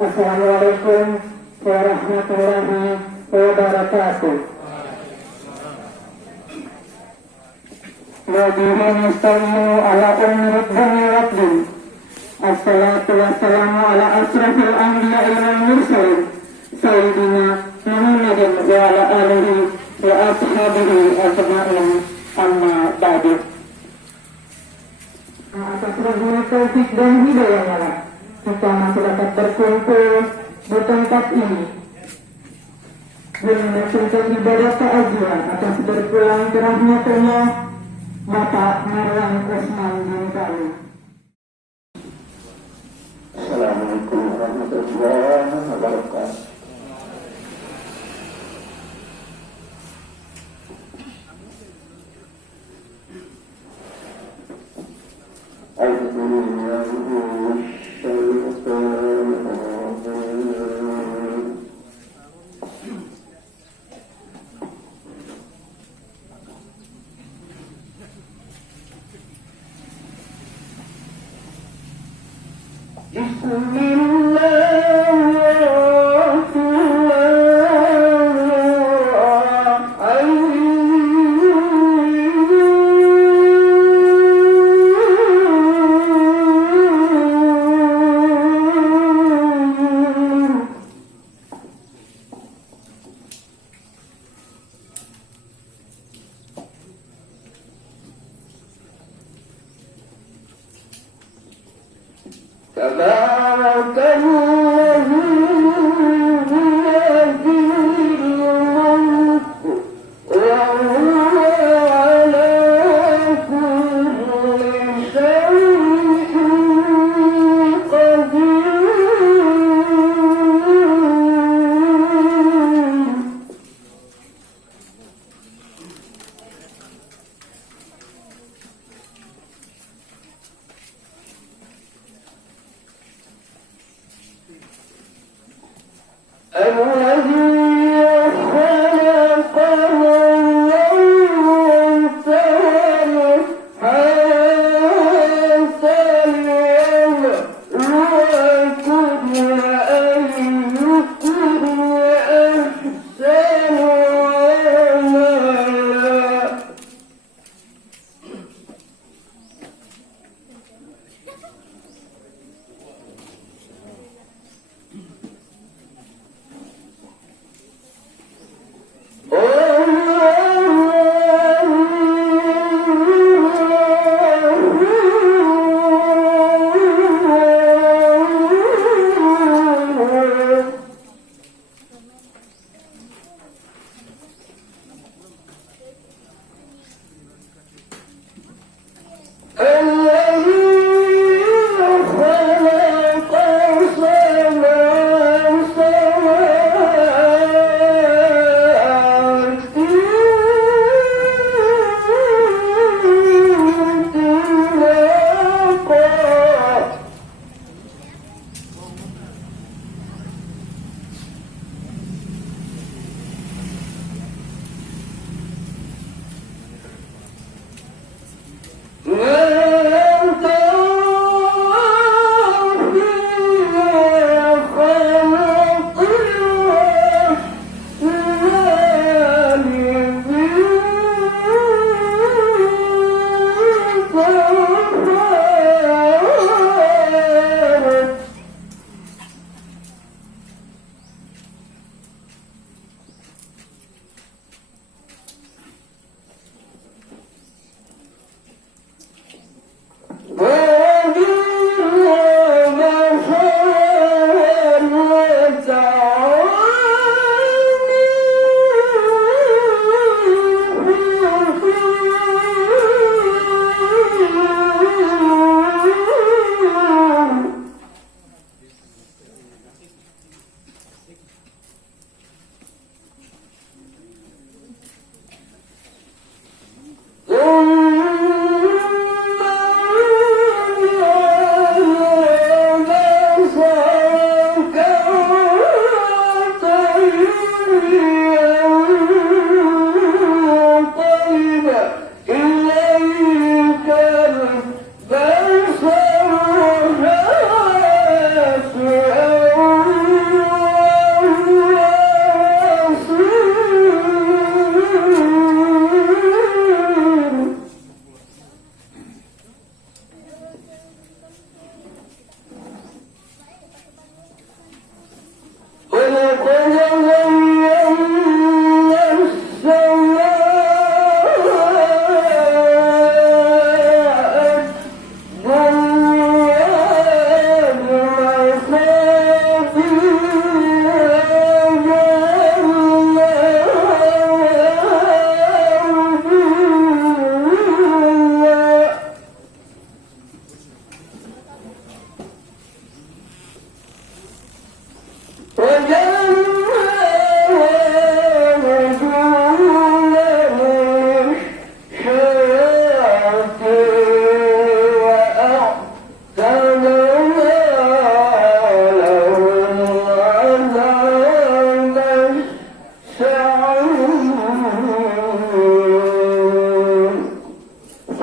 Assalamualaikum warahmatullahi wabarakatuh. Wa bihi nasta'inu ala umuri dunya waddin. Assalatu wassalamu ala asrafil anbiya'i wal mursalin sayyidina Muhammadin wa ala alihi wa ashabihi ajma'in, amma ba'du. Atas rahmat taufik dan hidayahnya kita masyarakat berkumpul di tempat ini melaksanakan ibadah takziah atas berpulang ke rahmatullah Bapak Marwan Usman bin Kali. Assalamualaikum warahmatullahi wabarakatuh.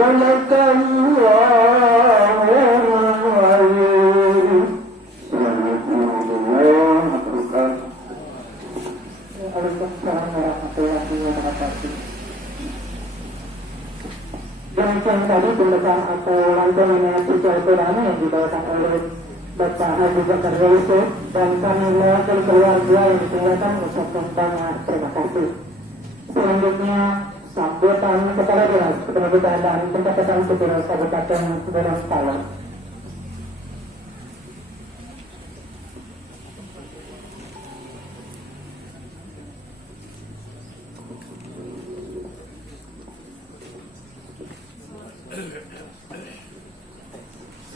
لك الله العظيم. Assalamualaikum warahmatullahi wabarakatuh. Waalaikumsalam warahmatullahi wabarakatuh. Demikian tadi pembahasan atau lantunan suci Al-Quran yang dibawakan oleh Bapak Abu Bakar Yusuf, dan kami mewakili keluarga yang ditinggalkan mengucapkan banyak terima kasih. Selanjutnya sambutan kepala dinas kependudukan dan pencatatan sipil Kabupaten Gorontalo.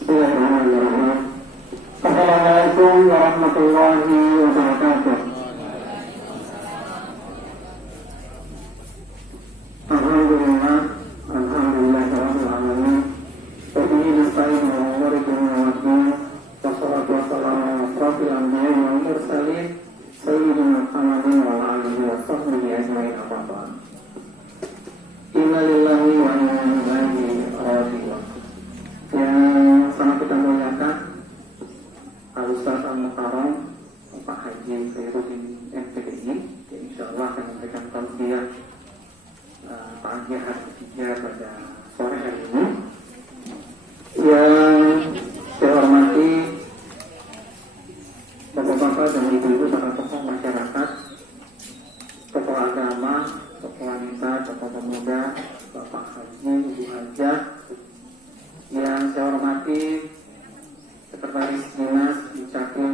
Bismillahirrahmanirrahim. Assalamualaikum warahmatullahi wabarakatuh. Alhamdulillah, alhamdulillahirabbil alamin. Wa bihi nasta'inu ala umuri dunya wa din. Wassalatu wassalamu ala asyrofil anbiya'i wal mursalin sayyidina Muhammadin wa ala alihi wa sahbihi ajma'in, amma ba'd. Inna lillahi wa inna ilaihi raji'un. Yang sangat kita muliakan Al-Ustaz Al-Mukarram Pak Haji Khairuddin MPDI, yang insyaallah akan memberikan tausiah pagi hari ketiga pada sore hari ini. Yang saya hormati bapak-bapak dan ibu-ibu para tokoh masyarakat, tokoh agama, tokoh wanita, tokoh pemuda, Bapak Haji, Ibu Hajah. Yang saya hormati Sekretaris Dinas Dukcapil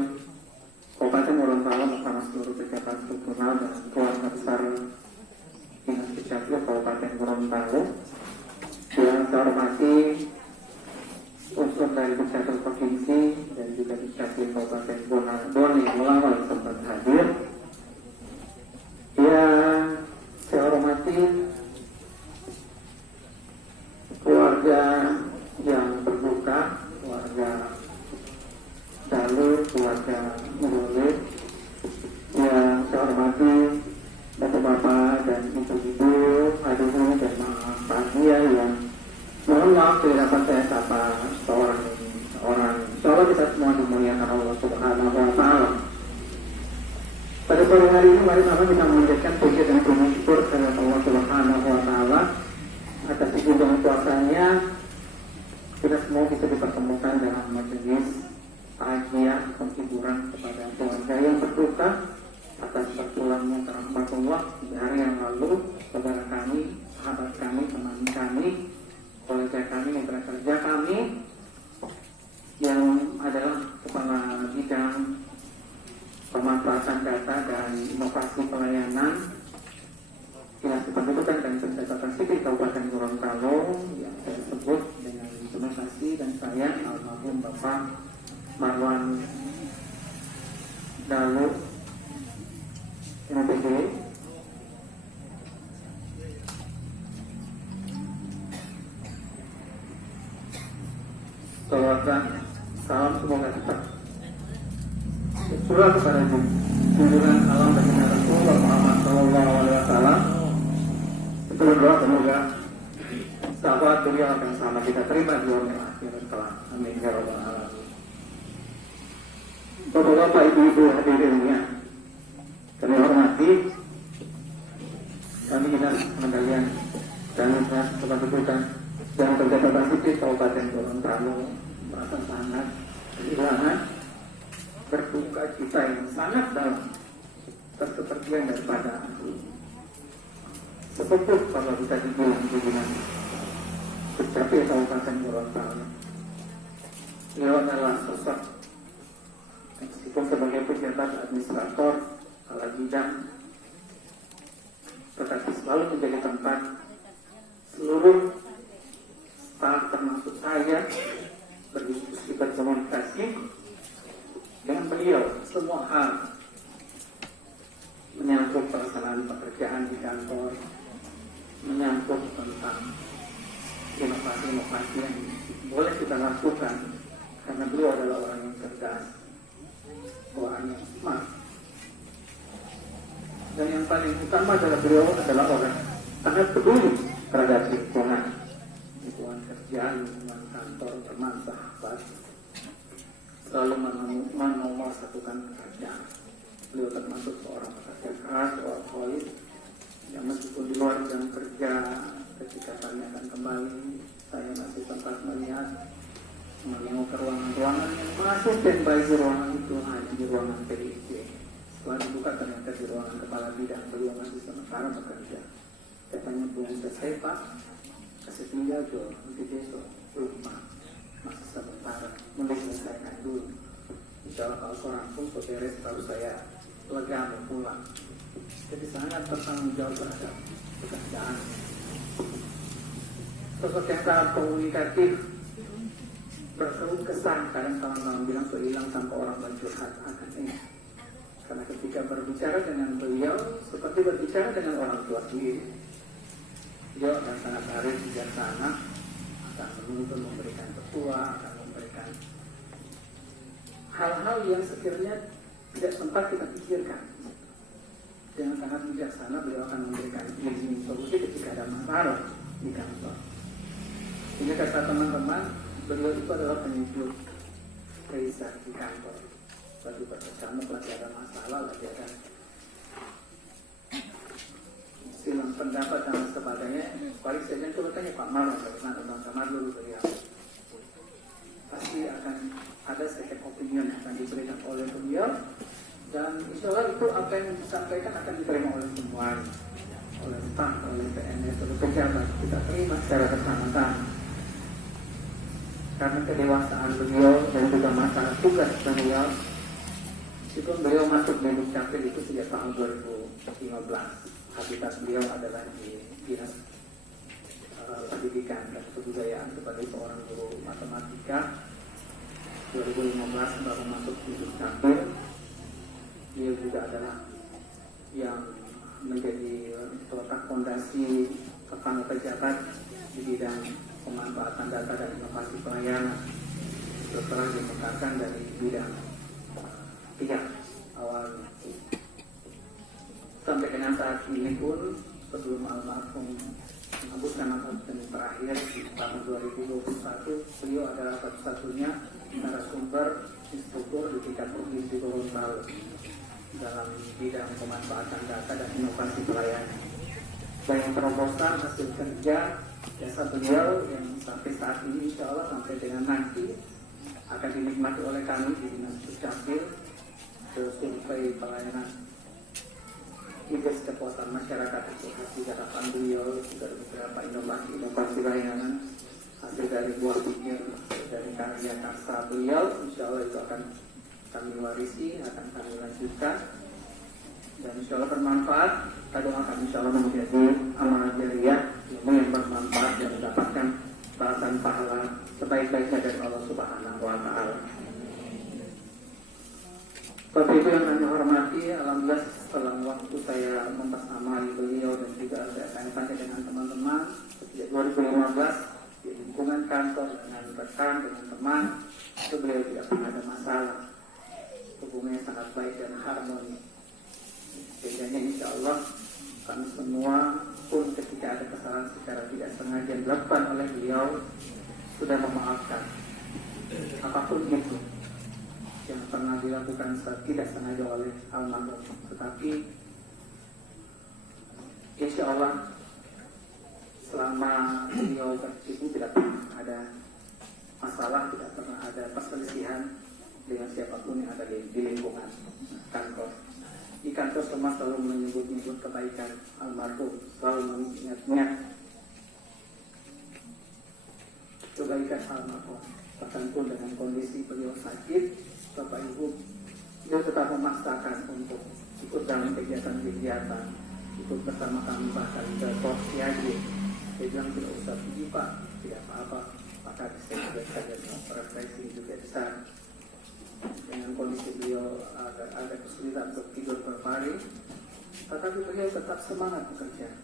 Kabupaten Gorontalo bersama seluruh pejabat struktural dan keluarga besar Dinas Dukcapil Kabupaten Gorontalo. Yang saya hormati unsur dari Dukcapil Provinsi dan juga Dukcapil Kabupaten Bone Bolango yang sempat hadir. Yang saya hormati keluarga yang berduka, keluarga jalur, keluarga murid. Yang saya hormati bapak-bapak dan ibu-ibu, hadirin dan bahagia yang mohon maaf tidak dapat saya sapa seorang. Insyaallah kita semua dimuliakan Allah Subhanahu wa Ta'ala. Pada sore hari ini mari sama kita mengucapkan puji dan syukur kepada Allah Subhanahu wa Ta'ala atas izin kuasanya kita semua bisa dipertemukan dalam majelis bahagia penghiburan kepada keluarga yang berduka atas berpulangnya ke rahmatullah di hari yang lalu. Saudara kami, sahabat kami, teman kami, kolega kami, mitra kerja kami yang adalah kepala bidang pemanfaatan data dan inovasi pelayanan Dinas Kependudukan dan Pencatatan Sipil Kabupaten Gorontalo yang saya sebut dengan penuh kasih, dan saya almarhum Bapak Marwan Dalu MPD. Salawat salam semoga tetap surah kepada junjungan alam dan Rasulullah Muhammad Sallallahu Alaihi Wasallam. Berdoa semoga sahabat beliau akan sama kita terima di dunia akhirat kelak. Amin ya rabbal alamin. Bapak-bapak, ibu-ibu hadirin yang kami hormati, kami Dinas Pengendalian dan Dinas Kependudukan dan Pencatatan Sipil Kabupaten Gorontalo merasa sangat kehilangan, berduka cita yang sangat dalam atas kepergian daripada sepupu kalau bisa dibilang pimpinan Dukcapil Kabupaten Gorontalo. Beliau adalah sosok meskipun sebagai pejabat administrator kepala bidang, tetapi selalu menjadi tempat seluruh staf termasuk saya berdiskusi, berkomunikasi dengan beliau semua hal menyangkut pelaksanaan pekerjaan di kantor, menyangkut tentang inovasi-inovasi yang boleh kita lakukan, karena beliau adalah orang yang cerdas, orang yang smart, dan yang paling utama adalah beliau adalah orang sangat peduli terhadap lingkungan pekerjaan, lingkungan kantor, teman, sahabat, selalu menomorsatukan pekerjaan. Beliau termasuk seorang pekerja keras, workaholic, yang meskipun di luar jam kerja, ketika kami akan kembali, saya masih sempat melihat menengok ke ruangan-ruangan yang masih standby di ruangan itu, hanya di ruangan PIC. Setelah dibuka ternyata di ruangan kepala bidang, beliau masih sementara bekerja. Katanya belum selesai Pak, kasih tinggal Jo, nanti besok belum Pak, masih sementara, mending selesaikan dulu. Insya Allah kalau seorang pun beres kalau saya lega mau pulang. Jadi sangat bertanggung jawab terhadap pekerjaan. Sosok yang sangat komunikatif, berkeluh kesah, kadang kawan-kawan bilang hilang tanpa orang bercurhat akan ini. Karena ketika berbicara dengan beliau seperti berbicara dengan orang tua sendiri. Beliau akan sangat arif bijaksana, akan menuntun, memberikan petua, akan memberikan hal-hal yang sekiranya tidak sempat kita pikirkan. Dengan sangat bijaksana beliau akan memberikan izin solusi ketika ada masalah di kantor. Ini kata teman-teman, beliau itu adalah penyejuk Reza di kantor. Bagi berkecamuk lagi ada masalah, lagi ada silang pendapat dan sebagainya. Paling saja coba tanya Pak Mar, bagaimana Bang Kamar dulu beliau. Pasti akan ada second opinion yang akan diberikan oleh beliau. Dan insya Allah itu apa yang disampaikan akan diterima oleh semua, oleh staf, oleh PNS, oleh pejabat. Kita terima secara bersama-sama. Karena kedewasaan beliau dan juga masalah tugas beliau, meskipun beliau masuk di Dukcapil itu sejak tahun 2015. Habitat beliau adalah di dinas pendidikan dan kebudayaan sebagai seorang guru matematika. 2015 baru masuk di Dukcapil. Dia juga adalah yang menjadi peletak fondasi kepala pejabat di bidang pemanfaatan data dan inovasi pelayanan. Setelah dimekarkan dari bidang pihak awalnya. Sampai dengan saat ini pun sebelum almarhum menghembuskan nafas terakhir di tahun 2021, beliau adalah satu-satunya narasumber instruktur di tingkat provinsi Gorontalo dalam bidang pemanfaatan data dan inovasi pelayanan. Banyak terobosan hasil kerja jasa beliau yang sampai saat ini insya Allah sampai dengan nanti akan dinikmati oleh kami di Dinas Dukcapil. Survei pelayanan indeks kepuasan masyarakat itu hasil harapan beliau dari beberapa inovasi layanan hasil dari buah pikir dari karya karsa beliau. Insya Allah itu akan kami warisi, akan kami lanjutkan dan insya Allah bermanfaat. Kita doakan insya Allah menjadi amal jariah yang bermanfaat dan mendapatkan balasan pahala sebaik-baiknya dari Allah Subhanahu wa Ta'ala. Bapak Ibu yang kami hormati, alhamdulillah setelah waktu saya mempersamai beliau dan juga saya tanya-tanya dengan teman-teman sejak 2015 di lingkungan kantor dengan rekan, dengan teman, itu beliau tidak pernah ada masalah. Hubungannya sangat baik dan harmoni. Bedanya insya Allah kami semua pun ketika ada kesalahan secara tidak sengaja dilakukan oleh beliau sudah memaafkan apapun itu yang pernah dilakukan tidak sengaja oleh almarhum. Tetapi insya Allah selama beliau berkecimpung tidak pernah ada masalah, tidak pernah ada perselisihan dengan siapapun yang ada di lingkungan kantor. Di kantor semua selalu menyebut-nyebut kebaikan almarhum, selalu mengingat-ingat kebaikan almarhum. Bahkan pun dengan kondisi beliau sakit, Bapak Ibu, beliau tetap memaksakan untuk ikut dalam kegiatan-kegiatan, ikut bersama kami bahkan ke Porsiaji. Dia bilang tidak usah pergi Pak, tidak apa-apa, maka saya juga saja refleksi juga besar. Dengan kondisi beliau ada kesulitan untuk tidur berbaring, tetapi beliau tetap semangat bekerja.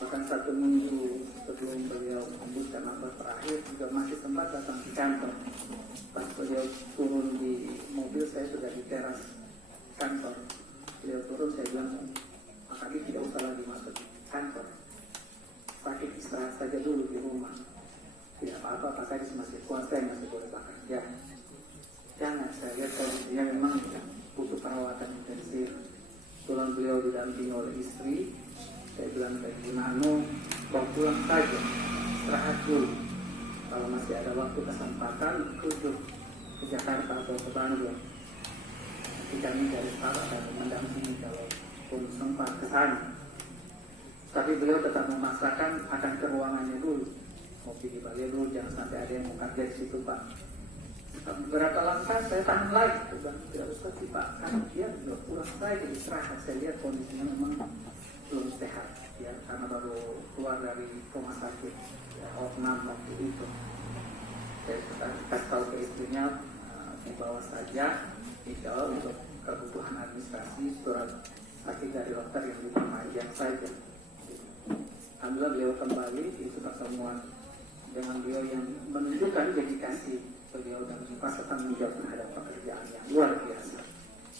Bahkan 1 minggu sebelum beliau menghembuskan nafas terakhir juga masih sempat datang di kantor. Pas beliau turun di mobil, saya sudah di teras kantor. Beliau turun, saya bilang, Pak Kadi tidak usah lagi masuk kantor. Sakit istirahat saja dulu di rumah. Tidak apa pakai di masjid swasta yang masih boleh pakai. Ya, jangan. Saya lihat kondisinya memang butuh perawatan intensif. Tulang beliau didampingi oleh istri. Saya bilang kayak Nano, bawa pulang saja, istirahat dulu. Kalau masih ada waktu kesempatan, rujuk ke Jakarta atau ke Bandung. Nanti kami dari Pak akan mendampingi kalau pun sempat ke sana. Tapi beliau tetap memaksakan akan ke ruangannya dulu. Ngopi di Bali dulu, jangan sampai ada yang mau kerja di situ Pak. Beberapa langkah saya tahan lagi, tidak usah sih Pak, karena dia sudah pulang saja istirahat. Saya lihat kondisinya memang belum sehat, ya, karena baru keluar dari rumah sakit, ya, oknam waktu itu. Saya kasih tahu ke istrinya, dibawa saja, tinggal untuk kebutuhan administrasi, surat sakit dari dokter yang di Lumajang saja. Alhamdulillah beliau kembali, itu pertemuan dengan beliau yang menunjukkan dedikasi beliau dan rasa tanggung jawab terhadap pekerjaan yang luar biasa.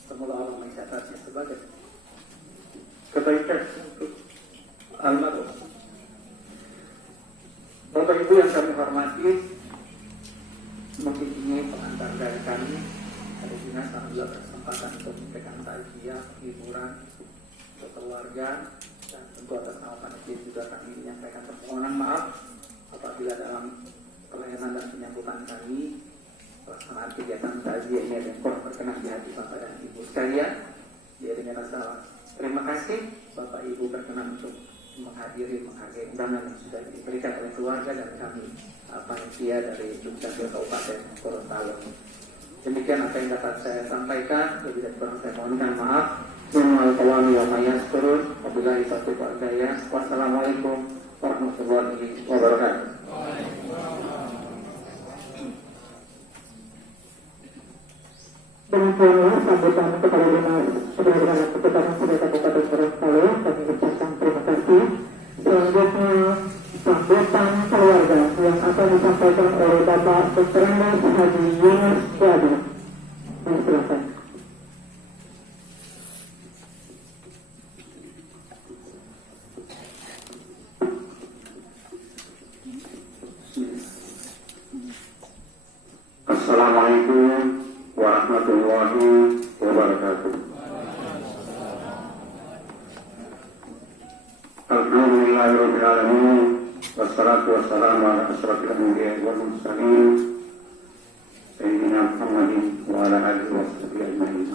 Semoga Allah mencatatnya sebagai kebaikan untuk almarhum. Bapak Ibu yang kami hormati, mungkin ini pengantar dari kami. Hari ini alhamdulillah kesempatan untuk memberikan takziah, hiburan untuk keluarga, dan tentu atas nama panitia juga kami menyampaikan permohonan maaf apabila dalam pelayanan dan penyambutan kami pelaksanaan kegiatan takziah ini ada yang kurang berkenan di hati Bapak dan Ibu sekalian. Jadi dengan rasa terima kasih Bapak Ibu berkenan untuk menghargai undangan yang sudah diberikan oleh keluarga dan kami panitia dari Dukcapil Kabupaten Gorontalo. Demikian apa yang dapat saya sampaikan. Lebih dan kurang saya mohonkan maaf. Wassalamualaikum warahmatullahi wabarakatuh. Demikianlah sambutan kepada Dinas Pendidikan dan Kebudayaan Kabupaten Gorontalo. Kami ucapkan terima kasih. Selanjutnya sambutan keluarga yang akan disampaikan oleh Bapak Dr. Haji Yunus Wadi. Silakan. Assalamualaikum warahmatullahi wabarakatuh. Alhamdulillahirabbil alamin wassalatu wassalamu ala asyrofil anbiya'i wal mursalin sayyidina Muhammadin wa ala alihi washabihi ajmain.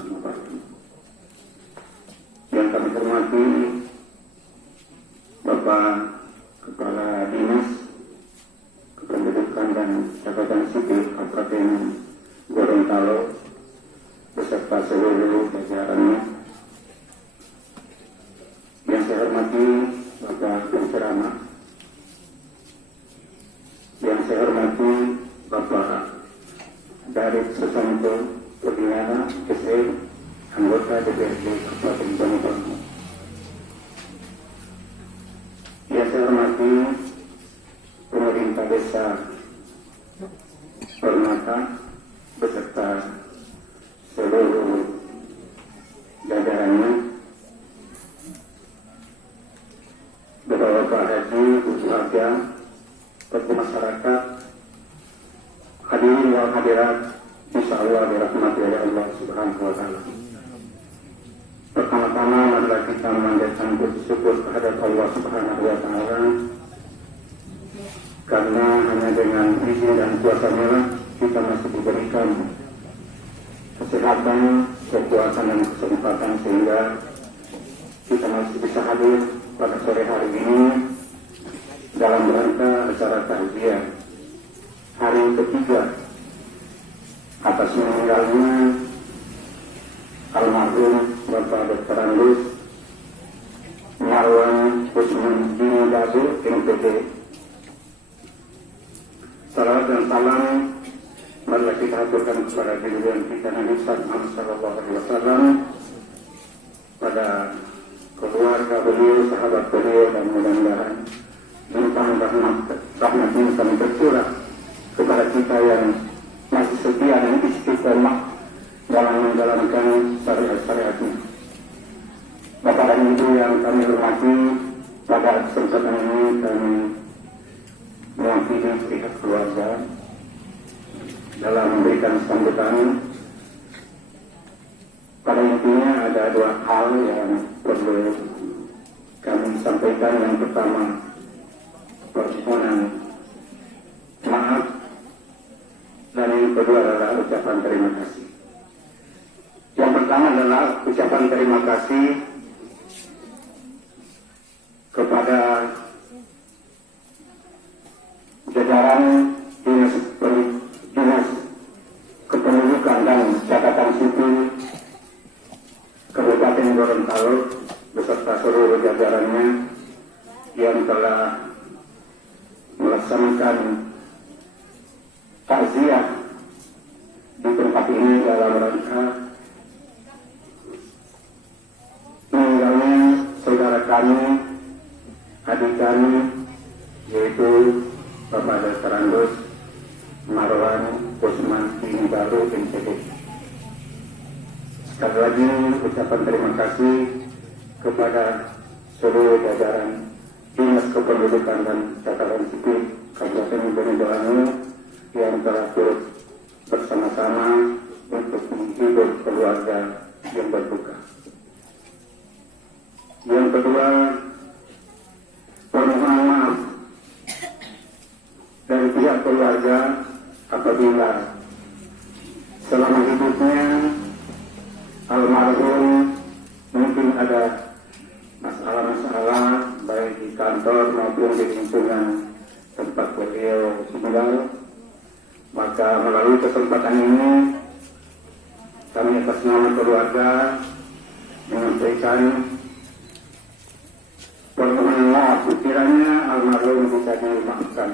Yang kami hormati Bapak Kepala Dinas Kependudukan dan Catatan Sipil Kabupaten Gorontalo beserta seluruh jajarannya. Yang saya hormati Bapak Penceramah, yang saya hormati Bapak Darik Susanto Purniana, SM, anggota DPRD Kabupaten Gorontalo. Yang saya hormati pemerintah desa Permata beserta seluruh jajarannya, Bapak Haji, keluarga, tokoh masyarakat, hadirin wal hadirat, insya Allah dirahmati oleh Allah Subhanahu wa Ta'ala. Pertama-tama adalah kita memanjatkan puji syukur terhadap Allah Subhanahu wa Ta'ala, karena hanya dengan izin dan kuasa-Nya kita masih diberikan kesehatan, kekuatan dan kesempatan sehingga kita masih bisa hadir pada sore hari ini dalam rangka acara takziah hari ketiga atas meninggalnya almarhum Bapak Dr. Andus Marwan Usman bin Dabu MPD. Salawat dan salam marilah kita aturkan kepada junjungan kita Nabi Muhammad sallallahu alaihi wasallam, pada keluarga beliau, sahabat beliau, dan mudah-mudahan limpahan rahmatnya kami tercurah kepada kita yang masih setia dan istiqomah dalam menjalankan syariat-syariatnya. Bapak dan Ibu yang kami hormati, pada kesempatan ini kami mewakili pihak keluarga memberikan sambutan. Pada intinya ada dua hal yang perlu kami sampaikan. Yang pertama, permohonan maaf, dan yang kedua adalah ucapan terima kasih. Yang pertama adalah ucapan terima kasih kepada jajaran Dinas Kependudukan dan Catatan Sipil Kabupaten Gorontalo beserta seluruh jajarannya yang telah melaksanakan takziah di tempat ini dalam rangka meninggalnya saudara kami, adik kami, yaitu Bapak Dr. Andos Marwan Usman bin Baru MCD. Sekali lagi ucapan terima kasih kepada seluruh jajaran Dinas Kependudukan dan Catatan Sipil Kabupaten Banyuwangi yang telah turut bersama-sama untuk menghibur keluarga yang berduka. Yang kedua, permohonan maaf dari pihak keluarga apabila selama hidupnya almarhum mungkin ada masalah-masalah baik di kantor maupun di lingkungan tempat beliau tinggal. Maka melalui kesempatan ini kami atas nama keluarga menyampaikan permohonan maaf kiranya almarhum bisa dimaafkan.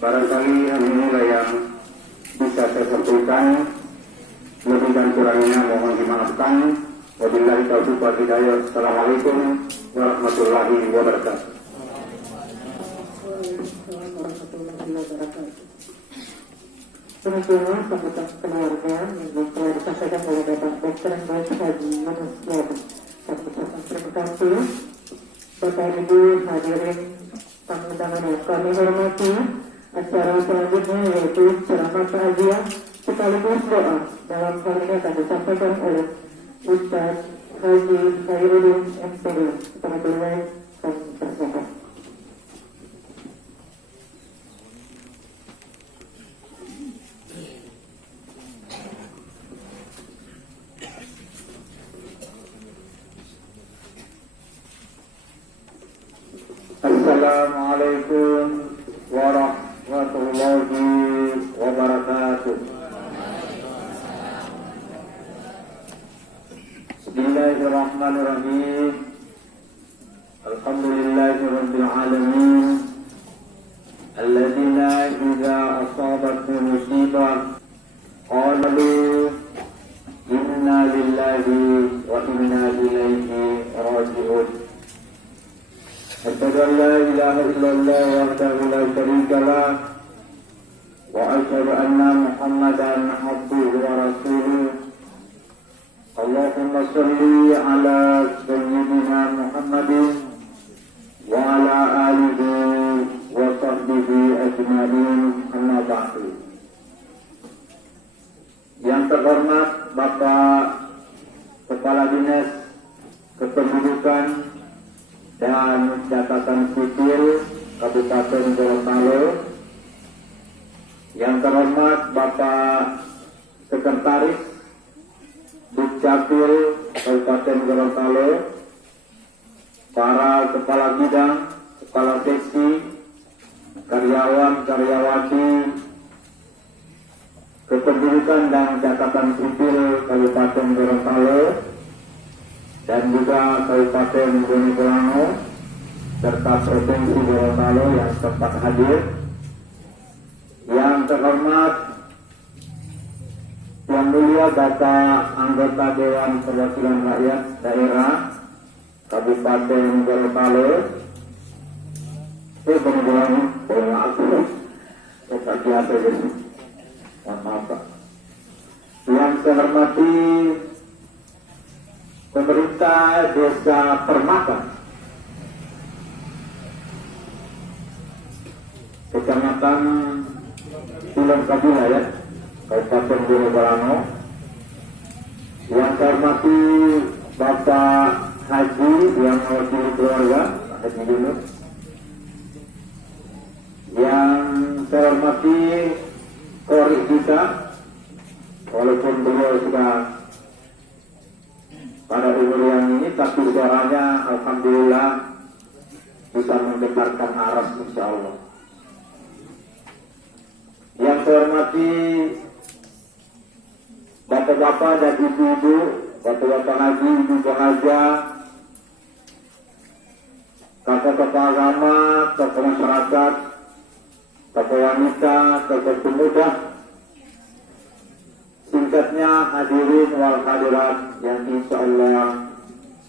Barangkali hal inilah yang bisa saya sampaikan. Lebih dan kurangnya mohon dimaafkan. Wabillahi taufiq wal hidayah. Assalamualaikum warahmatullahi wabarakatuh. Demikianlah sambutan keluarga yang telah disampaikan oleh Bapak Dr. Andos Haji Yunus Yaba. Terima kasih Bapak Ibu hadirin tamu undangan yang kami hormati. Acara selanjutnya yaitu ceramah takziah sekaligus doa. Dalam hal ini akan disampaikan oleh Ustaz Haji Khairuddin MPD. Kepada beliau kami persilakan. Assalamualaikum warahmatullahi wabarakatuh. Bismillahirrahmanirrahim. Alhamdulillahirabbil alamin. Alladzina idza asabathum musibah qalu inna lillahi wa inna ilaihi raji'un. أشهد أن لا إله إلا الله وحده لا شريك له وأشهد أن محمدا عبده ورسوله. اللهم صل على سيدنا محمد وعلى آله وصحبه أجمعين. أما بعد. Yang terhormat Bapak Kepala Dinas Kependudukan dan Catatan Sipil Kabupaten Gorontalo, yang terhormat Bapak Sekretaris Dukcapil Kabupaten Gorontalo, para kepala bidang, kepala seksi, karyawan-karyawati Kependudukan dan Catatan Sipil Kabupaten Gorontalo, dan juga Kabupaten Banyuwangi serta Provinsi Gorontalo yang sempat hadir. Yang terhormat Yang Mulia Bapak Anggota Dewan Perwakilan Rakyat Daerah Kabupaten Gorontalo. Banyuwangi, maaf, maaf Pak. Yang saya hormati Pemerintah Desa Permata, Kecamatan Tulung Kabula ya, Kabupaten Gunung Balano. Yang saya hormati Bapak Haji yang mewakili keluarga, Pak Haji Yunus. Yang saya hormati Kori kita, walaupun beliau sudah pada umur yang ini, tapi suaranya alhamdulillah bisa mendengarkan aras insya Allah. Yang saya hormati bapak-bapak dan ibu-ibu, bapak-bapak haji, ibu-ibu haja, kakak-kakak agama, tokoh masyarakat, tokoh wanita, tokoh pemuda, singkatnya hadirin wal hadirat yang insya Allah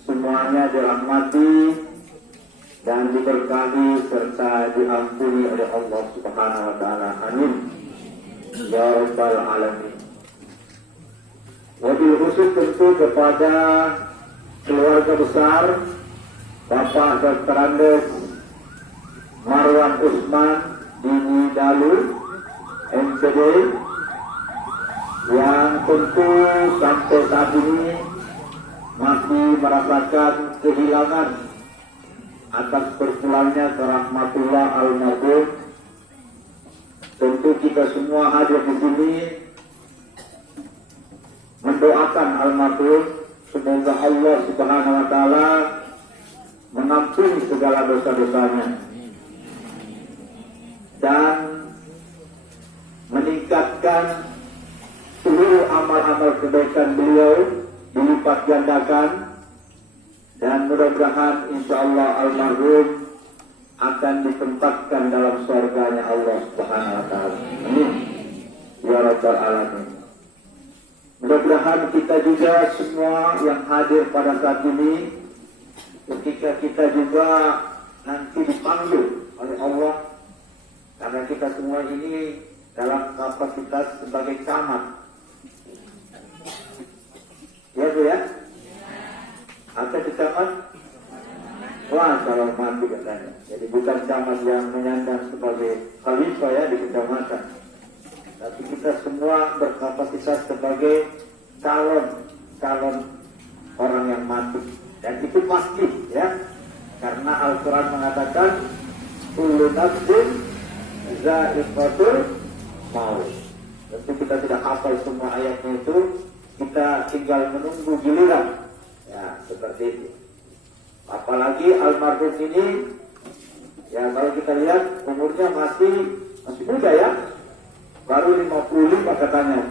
semuanya dirahmati dan diberkahi serta diampuni oleh Allah Subhanahu wa taala. Amin. Ya rabbal alamin. Wabil khusus tentu kepada keluarga besar Bapak Dr. Andes Marwan Usman Dini Dalu MPD yang tentu sampai saat ini masih merasakan kehilangan atas berpulangnya ke rahmatullah almarhum. Tentu kita semua hadir di sini mendoakan almarhum semoga Allah Subhanahu wa taala mengampuni segala dosa-dosanya dan meningkatkan seluruh amal-amal kebaikan beliau dilipat gandakan, dan mudah-mudahan insyaallah almarhum akan ditempatkan dalam surganya Allah Subhanahu wa taala. Amin. Ya rabbal alamin. Mudah-mudahan kita juga semua yang hadir pada saat ini, ketika kita juga nanti dipanggil oleh Allah, karena kita semua ini dalam kapasitas sebagai camat. Ya Bu ya? Ada di camat? Wah, kalau mati katanya. Jadi bukan camat yang menyandang sebagai khalifah ya di kecamatan, tapi kita semua berkapasitas sebagai calon orang yang mati, dan itu pasti ya, karena Al-Quran mengatakan kullu nafsin za'iqatul maut. Tentu kita tidak hafal semua ayatnya itu, kita tinggal menunggu giliran ya, seperti itu. Apalagi almarhum ini ya, kalau kita lihat umurnya masih muda ya, baru 55 katanya,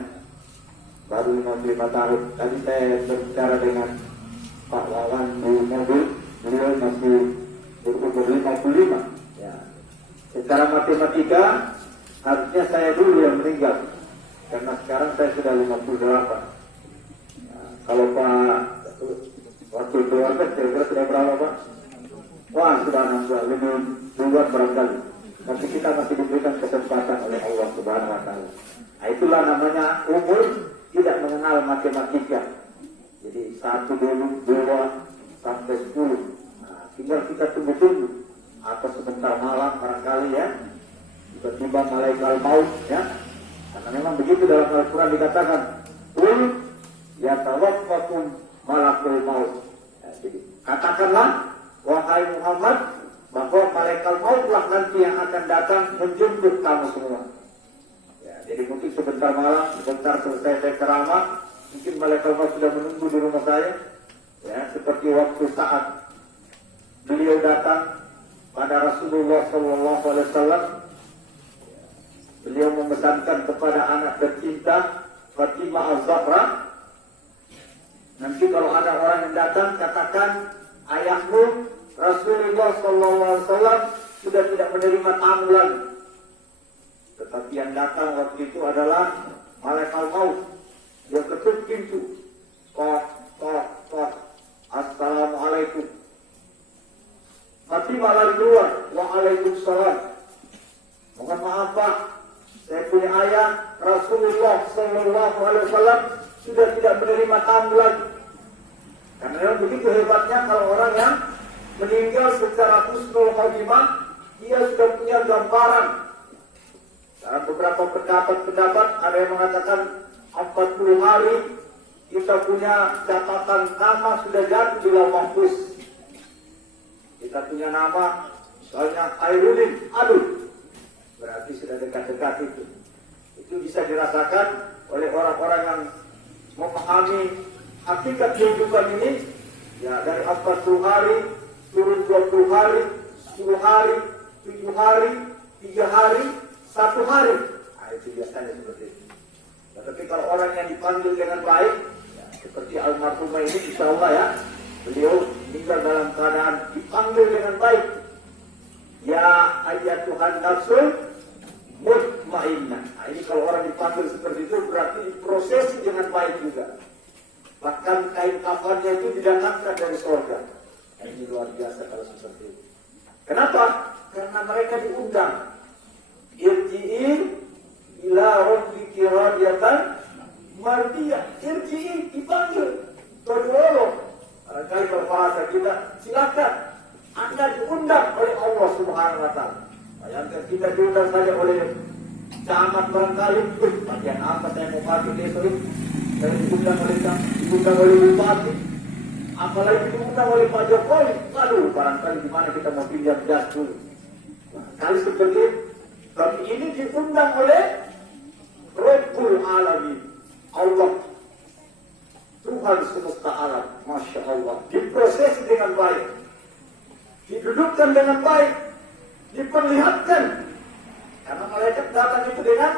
baru 55 tahun. Tadi saya berbicara dengan Pak Wawan di mobil, beliau masih berumur 55 ya. Secara matematika harusnya saya dulu yang meninggal, karena sekarang saya sudah 58 ya. Kalau Pak waktu keluarga kira-kira sudah berapa Pak? Wah, sudah 62, lebih duluan barangkali. Tapi kita masih diberikan kesempatan oleh Allah Subhanahu wa taala. Nah, itulah namanya umur tidak mengenal matematika. Jadi 1 dulu, 2 sampai 10. Nah, tinggal kita tunggu-tunggu atau sebentar malam barangkali ya, tiba-tiba malaikat maut ya. Karena memang begitu dalam Al-Quran dikatakan, "Qul yatawaffakum malakul maut." Ya, jadi katakanlah wahai Muhammad, bahwa malaikat mautlah nanti yang akan datang menjemput kamu semua. Ya, jadi mungkin sebentar malam, sebentar selesai saya ceramah, mungkin malaikat maut sudah menunggu di rumah saya. Ya, seperti waktu saat beliau datang pada Rasulullah SAW, beliau memesankan kepada anak tercinta Fatimah Az-Zahra, nanti kalau ada orang yang datang, katakan ayahmu Rasulullah SAW sudah tidak menerima tamu lagi. Tetapi yang datang waktu itu adalah malaikat maut. Dia ketuk pintu, tok, tok, tok, assalamualaikum. Fatimah lari keluar, waalaikumsalam. Mohon maaf Pak, saya punya ayah Rasulullah SAW sudah tidak menerima tamu lagi. Karena begitu hebatnya kalau orang yang meninggal secara husnul khotimah, dia sudah punya gambaran. Dalam beberapa pendapat, ada yang mengatakan 40 hari kita punya catatan nama sudah jatuh di Lauh Mahfuz. Kita punya nama misalnya Khairuddin Alun, berarti sudah dekat-dekat itu. Itu bisa dirasakan oleh orang-orang yang memahami hakikat kehidupan ini. Ya, dari 40 hari turun 20 hari, 10 hari, 7 hari, 3 hari, 1 hari. Nah, itu biasanya seperti itu. Tetapi kalau orang yang dipanggil dengan baik, ya, seperti almarhumah ini, insya Allah ya, beliau meninggal dalam keadaan dipanggil dengan baik. Ya ayyatuhan nafsul mutmainnah. Nah, ini kalau orang dipanggil seperti itu berarti diprosesi dengan baik juga. Bahkan kain kafannya itu didatangkan dari surga. Nah, ini luar biasa kalau seperti itu. Kenapa? Karena mereka diundang. Irji'in ila rabbiki radiyatan mardiyah. Irji'in dipanggil. Todolo. Barangkali kalau bahasa kita, silakan. Anda diundang oleh Allah Subhanahu wa Ta'ala. Bayangkan kita diundang saja oleh camat barangkali, bagian apa saya mau pakai besok ini? Saya diundang oleh bupati, apalagi diundang oleh Pak Jokowi. Aduh, barangkali di mana kita mau pinjam jas dulu. Nah, kali seperti itu. Tapi ini diundang oleh Rabbul Alamin, Allah, Tuhan semesta alam. Masya Allah, diproses dengan baik, didudukkan dengan baik, diperlihatkan. Karena malaikat datang itu dengan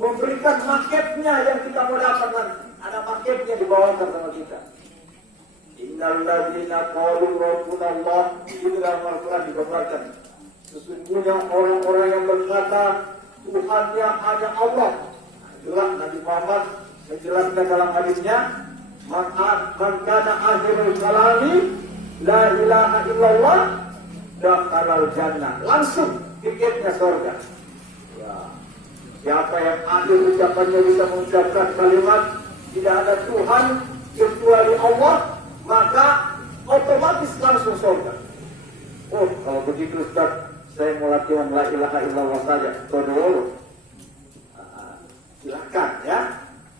memberikan maketnya yang kita mau dapat nanti. Ada maketnya dibawakan sama kita. Innal ladzina qalu rabbuna Allah, itu dalam Al-Quran digambarkan. Sesungguhnya orang-orang yang berkata Tuhannya hanya Allah. Itulah Nabi Muhammad menjelaskan dalam hadisnya, man kana akhirul kalami la ilaha illallah dakhalal jannah. Langsung tiketnya surga. Ya. Siapa yang akhir ucapannya bisa mengucapkan kalimat tidak ada Tuhan kecuali Allah, maka otomatis langsung surga. Oh, kalau begitu Ustaz, saya mau latihan la ilaha illallah saja. Todolo. Silakan ya.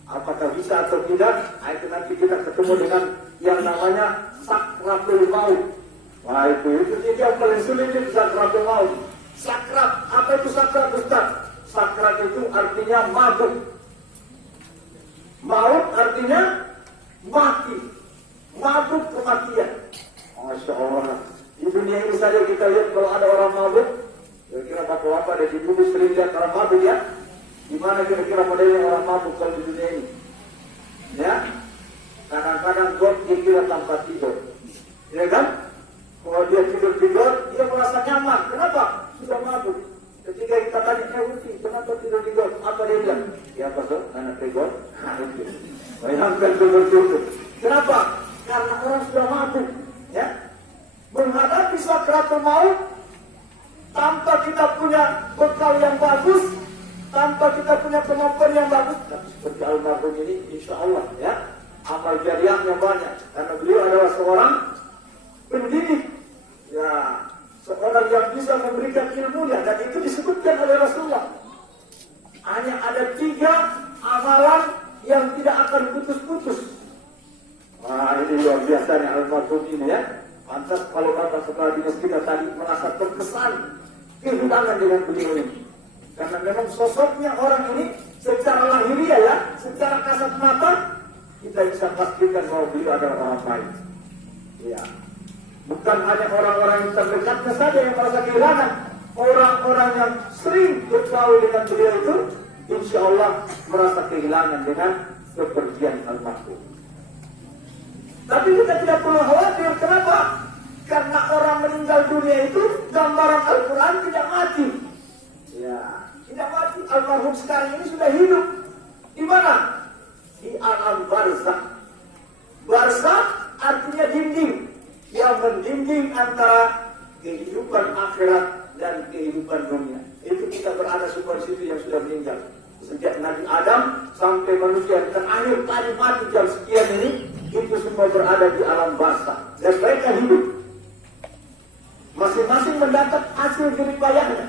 Apakah bisa atau tidak? Nah, itu nanti kita ketemu dengan yang namanya sakratul maut. Wah, itu yang paling sulit itu sakratul maut. Sakrat, apa itu sakrat Ustaz? Sakrat itu artinya mabuk. Maut artinya mati. Mabuk kematian. Masya Allah. Di dunia ini saja kita lihat kalau ada orang mabuk, kira-kira bapak-bapak ada di bumi sering lihat orang mabuk ya. Gimana kira-kira modelnya orang mabuk kalau di dunia ini? Ya, kadang-kadang dia kira tanpa tidur, ya kan? Kalau dia tidur, dia merasa nyaman. Kenapa? Sudah mabuk. Ketika kita tanya, Uti, kenapa tidur? Apa dia bilang? Ya pasal, anak tidur. Bayangkan seperti itu. Kenapa? Karena orang sudah mabuk. Ya, menghadapi sakratul maut tanpa kita punya bekal yang bagus, tanpa kita punya kemampuan yang bagus. Tapi seperti almarhum ini, insya Allah ya, amal jariahnya banyak. Karena beliau adalah seorang pendidik, ya, seorang yang bisa memberikan ilmunya, dan itu disebutkan oleh Rasulullah. Hanya ada 3 amalan yang tidak akan putus-putus. Wah, ini luar biasanya almarhum ini ya. Pantas kalau kata setelah dinas kita tadi merasa terkesan kehilangan dengan beliau ini. Karena memang sosoknya orang ini secara lahiriah ya, secara kasat mata kita bisa pastikan bahwa beliau adalah orang baik. Ya. Bukan hanya orang-orang yang terdekatnya saja yang merasa kehilangan. Orang-orang yang sering bergaul dengan beliau itu insya Allah merasa kehilangan dengan kepergian almarhum. Tapi kita tidak perlu khawatir. Kenapa? Karena orang meninggal dunia itu gambaran Al-Quran tidak mati. Ya, tidak mati. Almarhum sekarang ini sudah hidup. Di mana? Di alam barzakh. Barzakh artinya dinding yang mendinding antara kehidupan akhirat dan kehidupan dunia. Itu kita berada di situ yang sudah meninggal. Sejak Nabi Adam sampai manusia yang terakhir tadi mati jam sekian ini, itu semua berada di alam barzakh dan mereka hidup. Masing-masing mendapat hasil jerih payahnya.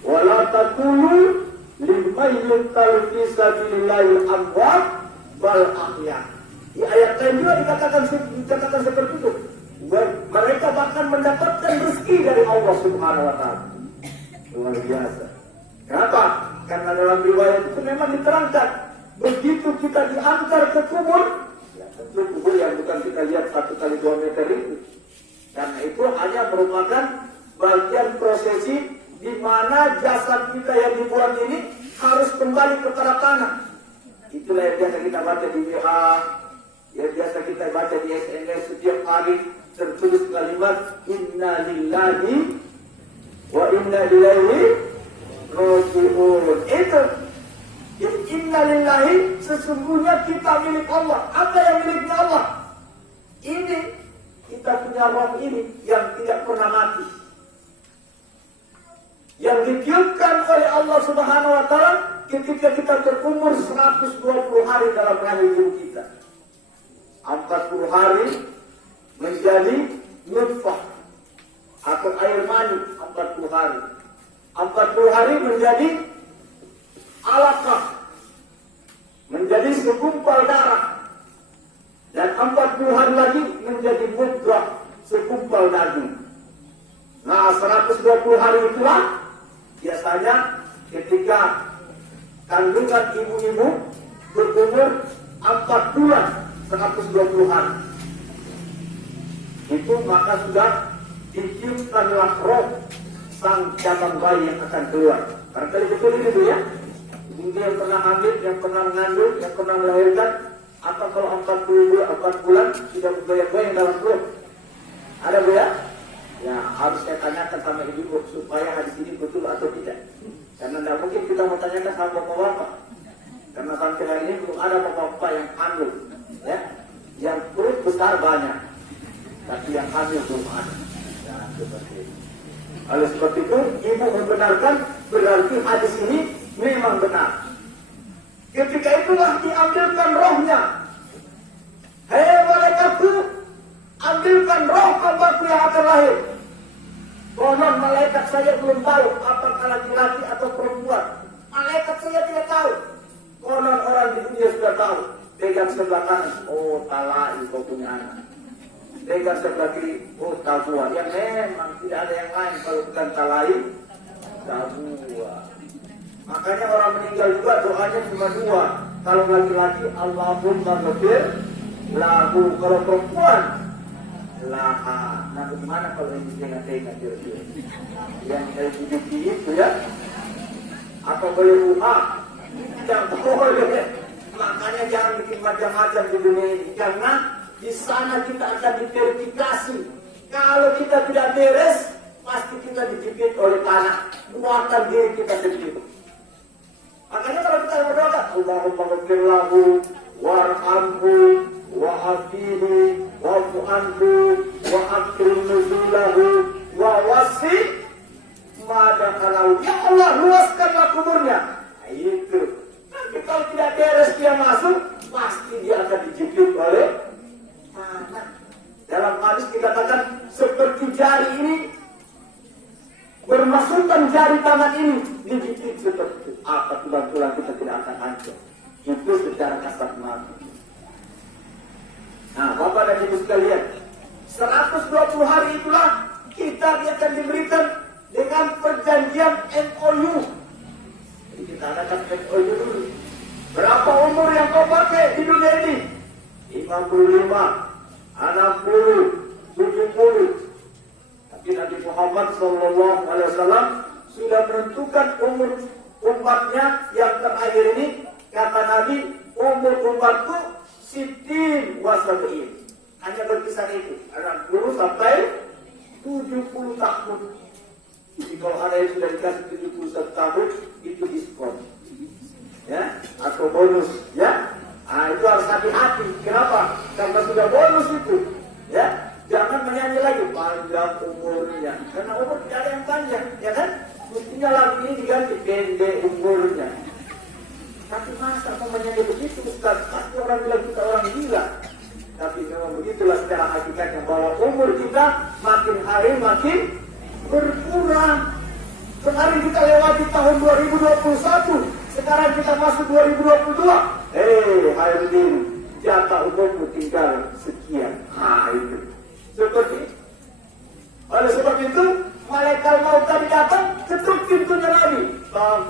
Wala taqulu liman yuqtalu fi sabilillahi amwat bal ahya. Di ayat lain juga dikatakan seperti itu. Mereka bahkan mendapatkan rezeki dari Allah Subhanahu wa taala. Luar biasa. Kenapa? Karena dalam riwayat itu memang diterangkan, begitu kita diantar ke kubur, ya tentu kubur yang bukan kita lihat 1 kali 2 meter itu. Karena itu hanya merupakan bagian prosesi di mana jasad kita yang dibuat ini harus kembali kepada tanah. Itulah yang biasa kita baca di WA, yang biasa kita baca di SMS setiap hari, tertulis kalimat Inna lillahi wa inna ilaihi raji'un. Itu Inna lillahi, sesungguhnya kita milik Allah. Apa yang miliknya Allah? Ini kita punya roh ini yang tidak pernah mati, yang ditiupkan oleh Allah Subhanahu wa taala ketika kita berumur 120 hari dalam rahim ibu kita. 40 hari menjadi nutfah atau air mani, 40 hari. 40 hari menjadi alaqah, menjadi segumpal darah. Dan 40 hari lagi menjadi mudghah, segumpal daging. Nah, 120 hari itulah biasanya ketika kandungan ibu-ibu berumur 4 bulan 120 hari. Itu maka sudah ditiupkanlah roh sang cabang bayi yang akan keluar. Karena betul ini dulu ya. Ibu yang pernah hamil, yang pernah mengandung, yang pernah melahirkan, atau kalau 4 bulan sudah bergoyang-goyang dalam perut. Ada bu ya? Ya harus saya tanyakan sama ibu supaya hadis ini betul atau tidak. Karena tidak mungkin kita mau tanyakan sama bapak-bapak. Karena sampai hari ini belum ada bapak-bapak yang hamil, ya, yang perut besar banyak, tapi yang hamil belum ada. Ya, seperti itu. Kalau seperti itu, ibu membenarkan berarti hadis ini memang benar. Ketika itulah diambilkan rohnya. Hei malaikatku, ambilkan roh hambaku yang akan lahir. Konon malaikat saya belum tahu apakah laki-laki atau perempuan. Malaikat saya tidak tahu. Konon orang di dunia sudah tahu. Pegang sebelah kanan, oh talai kau punya anak. Pegang sebelah kiri, oh tabua. Yang memang tidak ada yang lain kalau bukan talai, tabua. Makanya orang meninggal juga doanya cuma 2. Kalau laki-laki Allahumma ghfir lahu, kalau perempuan laha. Nah bagaimana kalau yang tengah-tengah kira-kira? Yang LGBT itu ya? Atau boleh rumah? Tidak boleh. Makanya jangan bikin macam-macam di dunia ini. Karena di sana kita akan diverifikasi. Kalau kita tidak beres, pasti kita dijepit oleh tanah. Muatan diri kita sendiri. Makanya kalau kita berdoa, Allahumma ghfir lahu warhamhu wa'afihi wa'fu anhu wa'akrim nuzulahu wa wasi' madakhalahu. Ya Allah, luaskanlah kuburnya. Nah, itu. Nanti kalau tidak beres dia masuk, pasti dia akan dijepit oleh tanah. Dalam hadis dikatakan seperti jari ini, bermasukan jari tangan ini digigit seperti itu. Apa tulang-tulang kita tidak akan hancur. Itu secara kasat mata. Nah, Bapak dan Ibu sekalian, 120 hari itulah kita akan diberikan dengan perjanjian MOU. Jadi kita adakan MOU dulu. Berapa umur yang kau pakai di dunia ini? 55, 60, 70. Tapi Nabi Muhammad SAW sudah menentukan umur umatnya yang terakhir ini. Kata Nabi, umur umatku Sitin wasabi'in. Hanya berkisar itu 60 sampai 70 tahun. Jadi kalau ada yang sudah dikasih 71 tahun, itu diskon, ya, atau bonus, ya. Nah, itu harus hati-hati. Kenapa? Karena sudah bonus itu, ya. Jangan menyanyi lagi panjang umurnya, karena umur tidak ada yang panjang, ya kan? Mestinya lagu ini diganti pendek umurnya. Tapi masa mau menyanyi begitu, Ustaz? Pasti orang bilang kita orang gila. Tapi memang begitulah secara hakikatnya, bahwa umur kita makin hari makin berkurang. Mari kita lewati tahun 2021. Sekarang kita masuk 2022. Hairudin, jatah umummu tinggal sekian. Itu. Seperti itu. Oleh sebab itu, malaikat maut tadi datang, ketuk pintunya Nabi. Bang.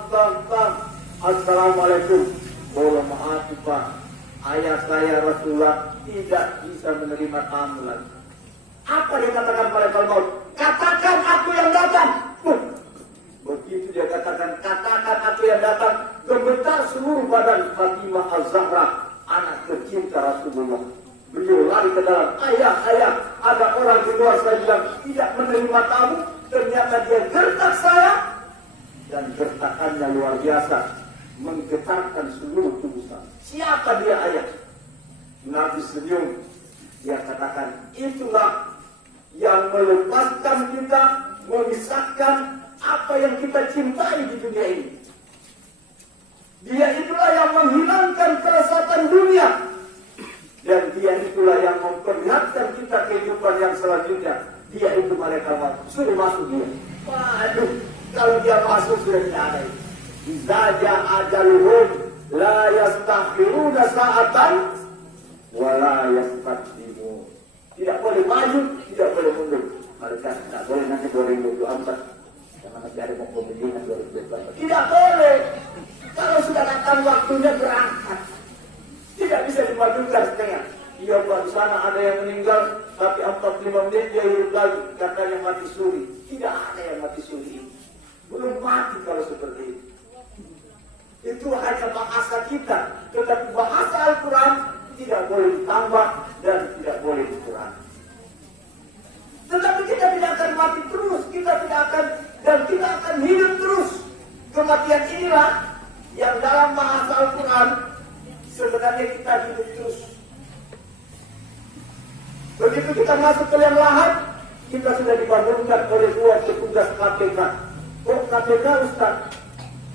Assalamualaikum. Mohon maaf Pak, ayah saya Rasulullah tidak bisa menerima tamu lagi. Apa dia katakan malaikat maut? Katakan aku yang datang. Begitu dia katakan aku yang datang, gemetar seluruh badan Fatimah Az-Zahra, anak tercinta Rasulullah. Beliau lari ke dalam, ayah, ada orang di luar, saya bilang tidak menerima tamu, ternyata dia gertak saya, dan gertakannya luar biasa, menggetarkan seluruh tubuh saya. Siapa dia ayah? Nabi senyum, dia katakan, itulah yang melepaskan kita, memisahkan apa yang kita cintai di dunia ini. Dia itulah yang menghilangkan kelezatan dunia. Dan dia itulah yang memperlihatkan kita kehidupan yang selanjutnya. Dia itu malaikat maut. Suruh masuk dia. Waduh, kalau dia masuk sudah tidak ada itu. Izaja ajaluhum la yastakhiruna sa'atan wa la yastaqdimun. Tidak boleh maju, tidak boleh mundur. Malaikat tidak boleh nanti 2024. Karena masih ada pemilihan 2024. Tidak boleh. Kalau sudah datang waktunya berangkat. Tidak bisa dimajukan setengah. Iya Pak, di sana ada yang meninggal, tapi 45 menit dia hidup lagi. Katanya mati suri. Tidak ada yang mati suri. Belum mati kalau seperti itu. Itu hanya bahasa kita. Tetapi bahasa Al-Quran tidak boleh ditambah dan tidak boleh dikurangi. Tetapi kita tidak akan mati terus. Kita tidak akan, dan kita akan hidup terus. Kematian inilah yang dalam bahasa Al-Quran sebenarnya kita hidup terus. Begitu kita masuk ke liang lahat, kita sudah dibangunkan oleh dua petugas KPK. Oh KPK Ustaz,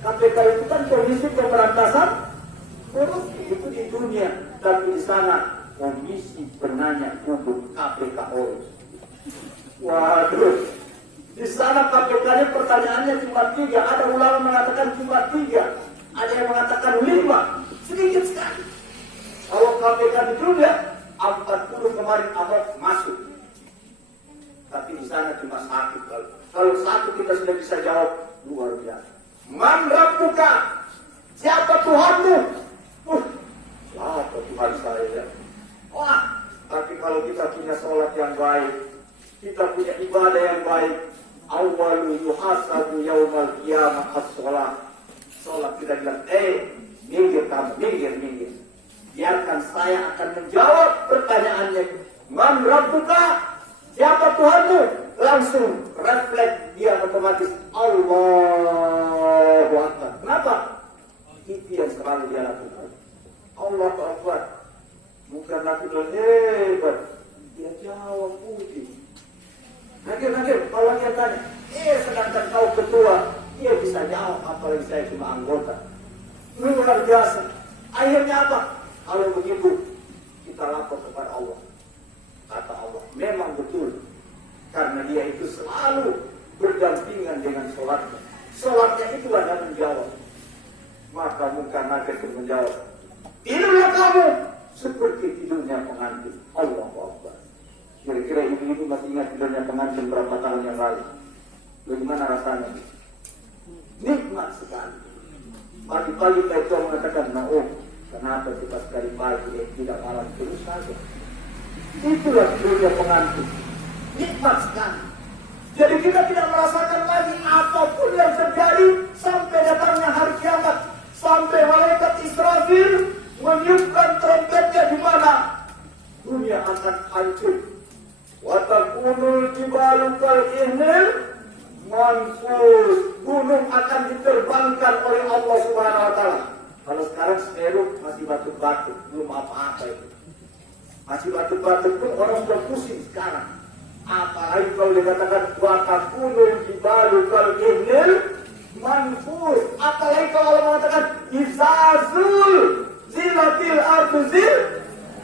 KPK itu kan Komisi Pemberantasan Korupsi, itu di dunia. Tapi di sana Komisi Penanya Publik KPK Orus. Waduh, di sana KPK-nya pertanyaannya cuma 3. Ada ulama mengatakan cuma 3. Ada yang mengatakan 5. Sedikit sekali. Kalau KPK di dunia 40 kemarin abad masuk. Tapi di sana cuma 1. Kalau 1 kita sudah bisa jawab, luar biasa. Man rabbuka? Siapa Tuhanmu? Siapa Tuhan saya? Wah, tapi kalau kita punya sholat yang baik, kita punya ibadah yang baik, awwalu yuhasabu yaumal qiyamah as-sholat. Sholat kita bilang, minggir kamu, minggir. Biarkan saya akan menjawab pertanyaannya. Man rabbuka? Siapa Tuhanmu? Langsung refleks dia otomatis Allahu Akbar. Kenapa? Itu yang selalu dia lakukan. Allahu Akbar. Bukan lakukan hebat. Dia jawab putih. Nakir, kalau dia tanya, sedangkan kau ketua, dia bisa jawab, apalagi saya cuma anggota. Luar biasa. Akhirnya apa? Kalau begitu, kita lapor kepada Allah. Kata Allah, memang betul. Karena dia itu selalu berdampingan dengan sholatnya. Sholatnya itulah yang menjawab. Maka muka nakir pun menjawab, tidurlah kamu seperti tidurnya pengantin. Allahu Akbar. Kira-kira ibu-ibu masih ingat tidurnya pengantin berapa tahun yang lalu? Bagaimana rasanya? Nikmat sekali. Pagi-pagi kita mengatakan, kenapa kita sekali pagi tidak malam terus saja? Itulah tidurnya pengantin. Nikmat sekali. Jadi kita tidak merasakan lagi apapun yang terjadi sampai datangnya hari kiamat, sampai malaikat Israfil meniupkan trompetnya di mana dunia akan hancur. Wa takunul jibalu kal ihnil manfus. Gunung akan diterbangkan oleh Allah Subhanahu wa taala. Kalau sekarang Semeru masih batu-batu, belum apa-apa itu. Masih batu-batu pun orang sudah pusing sekarang. Apalagi kalau dikatakan wa takunul jibalu kal ihnil manfus. Apalagi kalau Allah mengatakan izazul zilatil ardu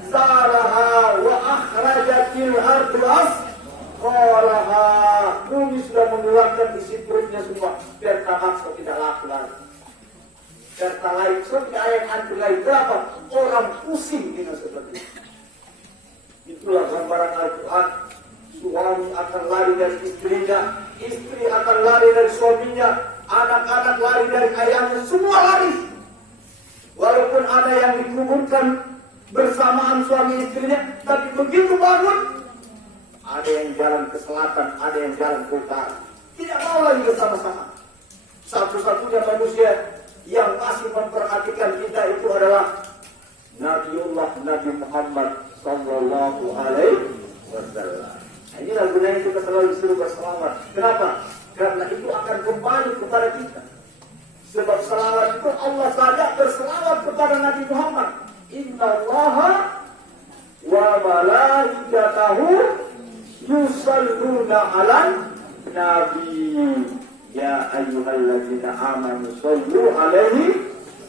zaraha wa akhrajatil ardu asqalaha. Bumi sudah mengeluarkan isi perutnya semua. Biar masyarakat so tidak laku lagi. Serta lain so tidak ada yang anti lain. Berapa orang pusing dengan seperti itu. Itulah gambaran Al-Quran. Suami akan lari dari istrinya, istri akan lari dari suaminya, anak-anak lari dari ayahnya, semua lari. Walaupun ada yang dikuburkan bersamaan suami istrinya, tapi begitu bangun, ada yang jalan ke selatan, ada yang jalan ke utara. Tidak mau lagi bersama-sama. Satu-satunya manusia yang masih memperhatikan kita itu adalah Nabiullah Nabi Muhammad Sallallahu Alaihi Wasallam. Inilah gunanya kita selalu disuruh berselawat. Kenapa? Karena itu akan kembali kepada kita. Sebab selawat itu Allah saja berselawat kepada Nabi Muhammad. Inna Allaha wa malaikatahu yusalluna alan Nabi. Ya ayyuhalladzina amanu sallu alaihi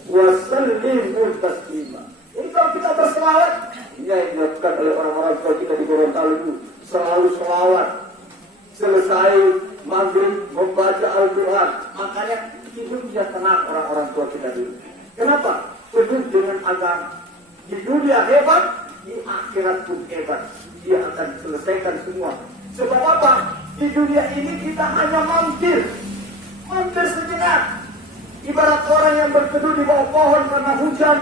wa sallimu taslima. Ini kalau kita berselawat, ini yang dilakukan oleh orang-orang tua kita di Gorontalo itu. Selalu selawat. Selesai maghrib membaca Al-Quran. Makanya hidup dia tenang orang-orang tua kita dulu. Kenapa? Penuh dengan agama. Di dunia hebat, di akhirat pun hebat. Dia akan selesaikan semua. Sebab apa? Di dunia ini kita hanya mampir. Mampir sejenak. Ibarat orang yang berteduh di bawah pohon karena hujan,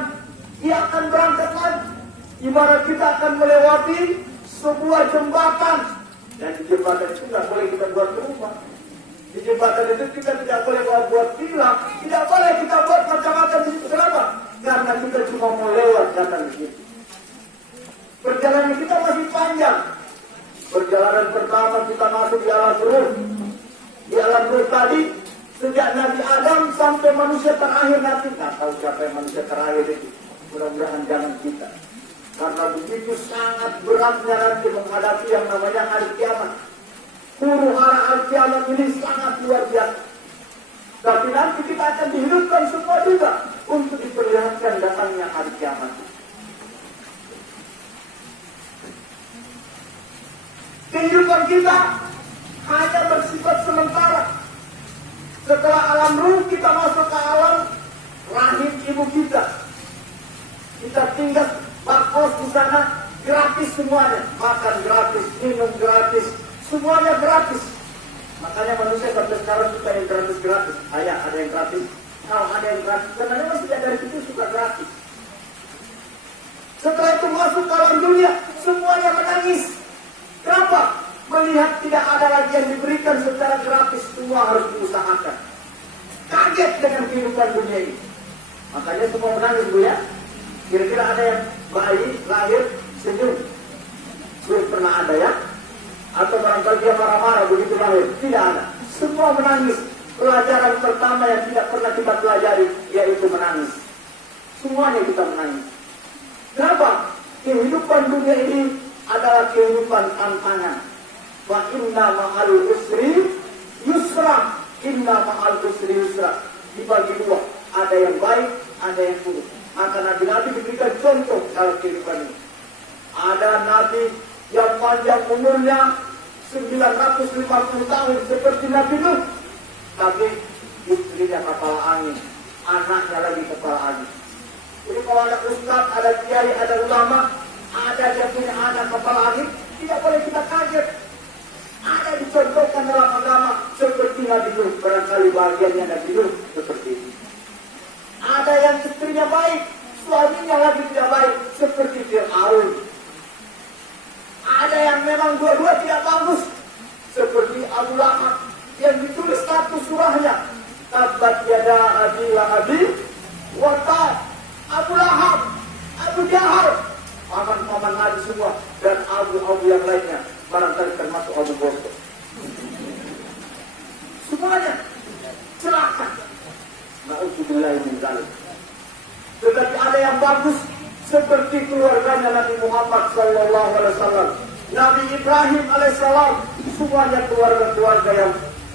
dia akan berangkat lagi. Ibarat kita akan melewati sebuah jembatan. Dan di jembatan itu tidak boleh kita buat rumah. Di jembatan itu kita tidak boleh buat villa. Tidak boleh kita buat macam-macam di situ. Kenapa? Karena kita cuma mau lewat datang di situ. Perjalanan kita masih panjang. Perjalanan pertama kita masuk di alam ruh. Di alam ruh tadi, sejak Nabi Adam sampai manusia terakhir nanti. Nggak tahu siapa yang manusia terakhir itu. Mudah-mudahan jangan kita. Karena begitu sangat beratnya nanti menghadapi yang namanya hari kiamat. Huru-hara hari kiamat ini sangat luar biasa. Tapi nanti kita akan dihidupkan semua juga untuk diperlihatkan datangnya hari kiamat. Kehidupan kita hanya bersifat sementara. Setelah alam ruh kita masuk ke alam rahim ibu kita. Kita tinggal bakos di sana gratis semuanya, makan gratis, minum gratis, semuanya gratis. Makanya manusia sampai sekarang suka yang gratis. Ayah ada yang gratis, kalau ada yang gratis, karena memang sejak dari situ suka gratis. Setelah itu masuk ke alam dunia, semuanya menangis. Kenapa? Melihat tidak ada lagi yang diberikan secara gratis, semua harus diusahakan. Kaget dengan kehidupan dunia ini. Makanya semua menangis, Bu ya. Kira-kira ada yang bayi lahir senyum? Belum pernah ada ya? Atau barangkali dia marah-marah begitu lahir? Tidak ada. Semua menangis. Pelajaran pertama yang tidak pernah kita pelajari yaitu menangis. Semuanya kita menangis. Kenapa? Kehidupan dunia ini adalah kehidupan tantangan. Wa inna ma'al usri yusra. Inna ma'al usri yusra. Dibagi dua. Ada yang baik, ada yang buruk. Maka Nabi-Nabi diberikan contoh dalam kehidupan ini. Ada Nabi yang panjang umurnya 950 tahun seperti Nabi Nuh. Tapi istrinya kepala angin, anaknya lagi kepala angin. Jadi kalau ada ustaz, ada kiai, ada ulama, ada yang punya anak kepala angin, tidak boleh kita kaget. Ada dicontohkan dalam agama seperti Nabi Nuh. Barangkali bagiannya Nabi Nuh seperti ini. Ada yang istrinya baik, suaminya lagi tidak baik, seperti Fir'aun. Ada yang memang dua-dua tidak bagus, seperti Abu Lahab, yang ditulis satu surahnya. Tabbat yada abi lahabi wa tab. Abu Lahab, Abu Jahal, paman-paman Nabi semua, dan Abu yang lainnya, barangkali termasuk Abu Bakar. Semuanya celaka. Na'udzubillahi min dzalik. Tetapi ada yang bagus seperti keluarganya Nabi Muhammad sallallahu alaihi wasallam, Nabi Ibrahim alaihissalam, semuanya keluarga-keluarga yang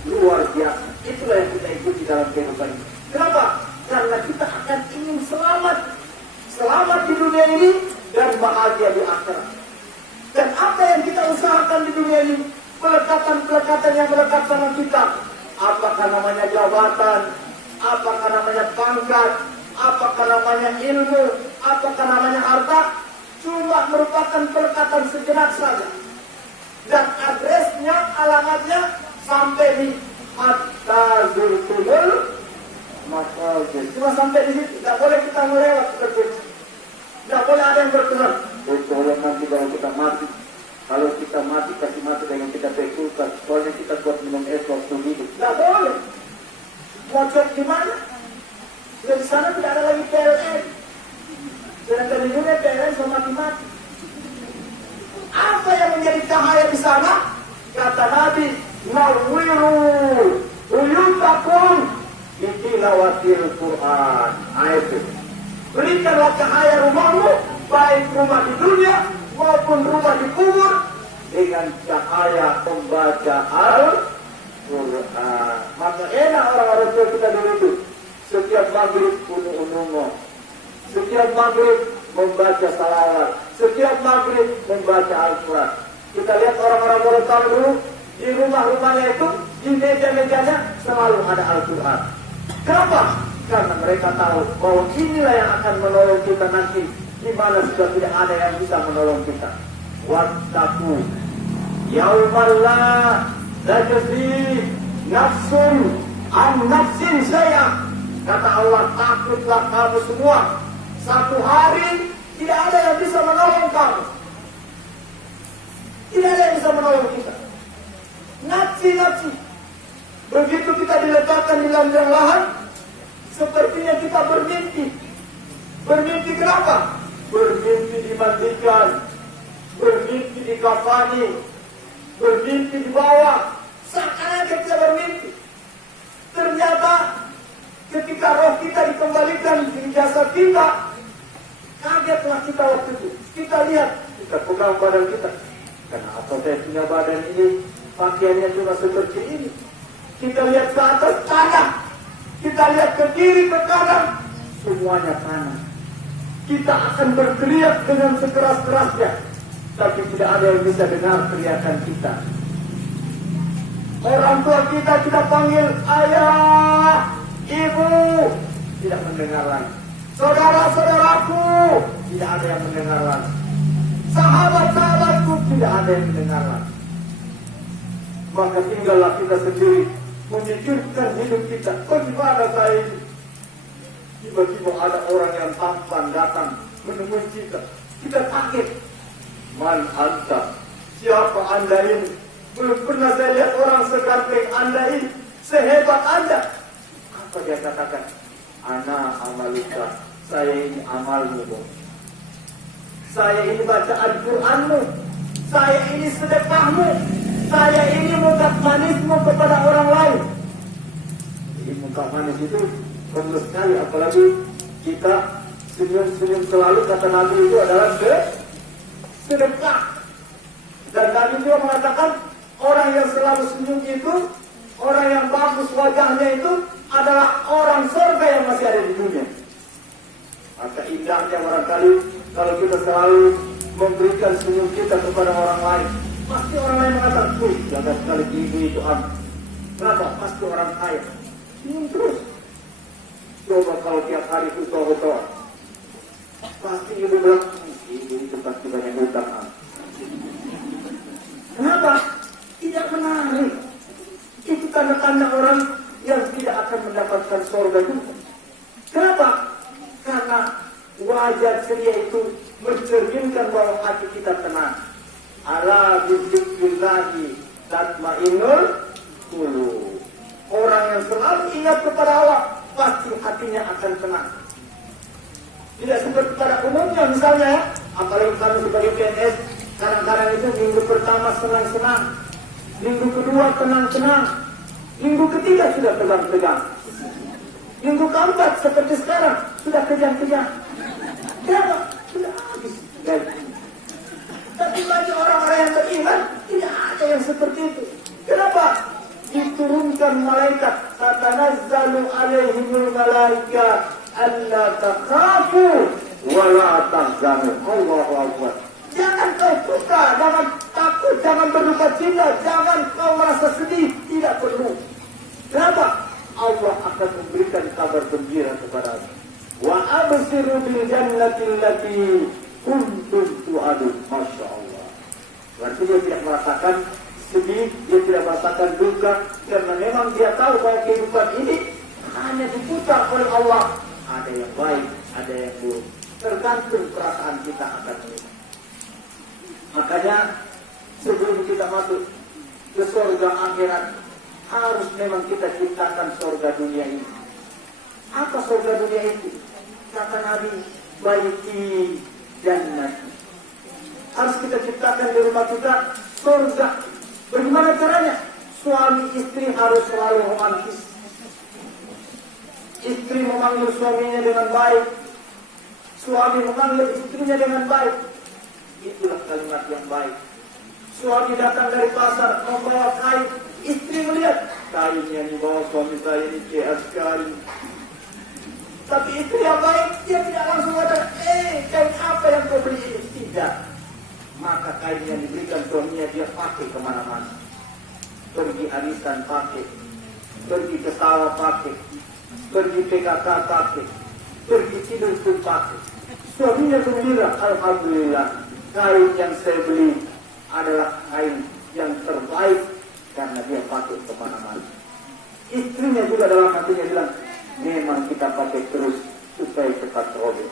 luar biasa. Itulah yang kita ikuti dalam kehidupan ini. Kenapa? Karena kita akan ingin selamat di dunia ini dan bahagia di akhirat. Dan apa yang kita usahakan di dunia ini, pelekatan-pelekatan yang melekat sama kita apakah namanya jabatan, apakah namanya pangkat, apakah namanya ilmu, apakah namanya harta, cuma merupakan perkataan sejenak saja. Dan adresnya, alamatnya sampai di hatta zurtumul maqabir. Cuma sampai di situ, tidak boleh kita melewat seperti itu. Tidak boleh ada yang berkenan. Tolong nanti kalau kita mati, kasih mati dengan kita pekulkan. Soalnya kita buat minum es waktu hidup. Tidak boleh. Mocok di mana? Di sana tidak ada lagi PLN. Sedangkan di dunia PLN sama mati-mati. Apa yang menjadi cahaya di sana? Kata Nabi, Nawwiru buyutakum bitilawatil Quran. Ayat itu. Berikanlah cahaya rumahmu, baik rumah di dunia maupun rumah di kubur, dengan cahaya membaca Al-Quran. Maka enak orang-orang tua kita dulu itu. Setiap maghrib unu-unumo, setiap maghrib membaca salawat, setiap maghrib membaca Al-Quran. Kita lihat orang-orang Morotal dulu, di rumah-rumahnya itu, di meja-mejanya selalu ada Al-Quran. Kenapa? Karena mereka tahu bahwa inilah yang akan menolong kita nanti, di mana sudah tidak ada yang bisa menolong kita. Wattaqu yauman la tajzi nafsun an nafsin syai'an. Kata Allah, takutlah kamu semua, satu hari tidak ada yang bisa menolong kamu. Tidak ada yang bisa menolong kita. Nafsi. Begitu kita diletakkan di ladang lahan, sepertinya kita bermimpi. Bermimpi kenapa? Bermimpi dimandikan, bermimpi dikafani, bermimpi dibawa. Seakan-akan kita bermimpi. Ternyata ketika roh kita dikembalikan di jasad kita, kagetlah kita waktu itu. Kita lihat, kita pegang badan kita. Kenapa saya punya badan ini? Pakaiannya cuma seperti ini. Kita lihat ke atas, tanah. Kita lihat ke kiri, ke kanan, semuanya tanah. Kita akan berteriak dengan sekeras-kerasnya, tapi tidak ada yang bisa dengar teriakan kita. Orang tua kita panggil ayah, ibu, tidak mendengar lagi. Saudara-saudaraku, tidak ada yang mendengar lagi. Sahabat-sahabatku, tidak ada yang mendengar lagi. Maka tinggallah kita sendiri memikirkan hidup kita. Bagaimana saya ini? Tiba-tiba ada orang yang tampan datang menemui kita. Kita kaget. Man anta? Siapa anda ini? Belum pernah saya lihat orang seganteng anda ini, sehebat anda. Apa dia katakan? Ana amaluka. Saya ini amalmu. Saya ini bacaan Qur'anmu. Saya ini sedekahmu. Saya ini muka manismu kepada orang lain. Jadi muka manis itu perlu sekali, apalagi kita senyum-senyum selalu. Kata Nabi itu adalah sedekah. Dan Nabi juga mengatakan orang yang selalu senyum itu, orang yang bagus wajahnya itu adalah orang surga yang masih ada di dunia. Maka indahnya barangkali kalau kita selalu memberikan senyum kita kepada orang lain. Pasti orang lain mengatakan, jaga sekali ibu itu kenapa? Pasti orang kaya. Senyum terus. Coba kalau tiap hari itu tahu-tahu, pasti ibu bilang, ibu itu pasti banyak hutang. Kenapa? Tidak menarik. Itu tanda-tanda orang yang tidak akan mendapatkan surga juga. Kenapa? Karena wajah ceria itu mencerminkan bahwa hati kita tenang. Ala bizikrillahi tatmainnul qulub. Orang yang selalu ingat kepada Allah, pasti hatinya akan tenang. Tidak seperti pada umumnya misalnya ya, apalagi kami sebagai PNS, kadang-kadang itu minggu pertama senang-senang, minggu kedua tenang-tenang, minggu ketiga sudah tegang-tegang, minggu keempat seperti sekarang sudah kejang-kejang. Kenapa? Sudah habis. Tapi bagi orang-orang yang beriman tidak ada yang seperti itu. Kenapa? Diturunkan malaikat, tatanazzalu alaihimul malaika alla takhafu wa la tahzanu. Allahu Akbar. Jangan kau suka, jangan takut, jangan berduka cita, jangan kau merasa sedih, tidak perlu. Kenapa? Allah akan memberikan kabar gembira kepadamu. Wa absiru bil jannati allati kuntum tu'adun. Masya Allah. Berarti dia tidak merasakan sedih, dia tidak merasakan duka, karena memang dia tahu bahwa kehidupan ini hanya diputar oleh Allah. Ada yang baik, ada yang buruk. Tergantung perasaan kita akan ini. Makanya sebelum kita masuk ke surga akhirat, harus memang kita ciptakan surga dunia ini. Apa surga dunia itu? Kata Nabi, baiti jannati. Harus kita ciptakan di rumah kita surga. Bagaimana caranya? Suami istri harus selalu romantis. Istri memanggil suaminya dengan baik, suami memanggil istrinya dengan baik. Itulah kalimat yang baik. Suami datang dari pasar membawa kain, istri melihat kain yang dibawa suami saya ini kaya sekali. Tapi istri yang baik, dia tidak langsung kata, kain apa yang kau beli ini? Tidak. Maka kain yang diberikan suaminya dia pakai kemana-mana. Pergi arisan pakai, pergi ke sawah pakai, pergi PKK pakai, pergi tidur pun pakai. Suaminya gembira, alhamdulillah, kain yang saya beli adalah kain yang terbaik karena dia pakai kemana-mana. Istrinya juga dalam hatinya bilang, memang kita pakai terus supaya cepat robek.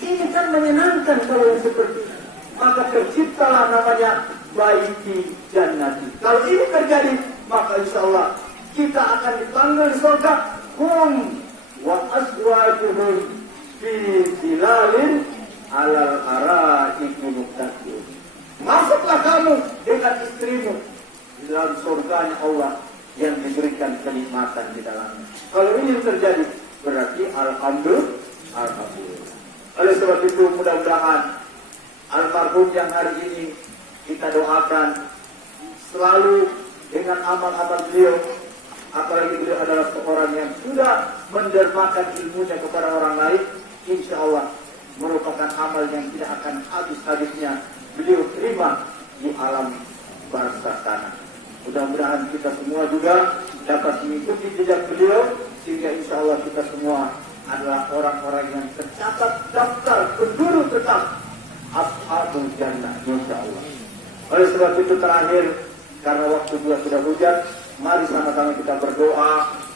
Ini kan menyenangkan kalau yang seperti ini. Maka terciptalah namanya baiti jannati. Kalau ini terjadi, maka insya Allah kita akan dipanggil di surga. Hum wa azwajuhum fi zilalin alal araiki muttaqin. Masuklah kamu dengan istrimu di dalam surganya Allah yang diberikan kenikmatan di dalamnya. Kalau ini terjadi, berarti alhamdulillah. Oleh sebab itu mudah-mudahan almarhum yang hari ini kita doakan selalu dengan amal-amal beliau. Apalagi beliau adalah seorang yang sudah mendermakan ilmunya kepada orang lain. Insya Allah merupakan amal yang tidak akan habis-habisnya beliau terima di alam barzakh sana. Mudah-mudahan kita semua juga dapat mengikuti jejak beliau, sehingga insya Allah kita semua adalah orang-orang yang tercatat daftar penduduk tetap Ashabul Jannah insya Allah. Oleh sebab itu terakhir, karena waktu juga sudah hujan, mari sama-sama kita berdoa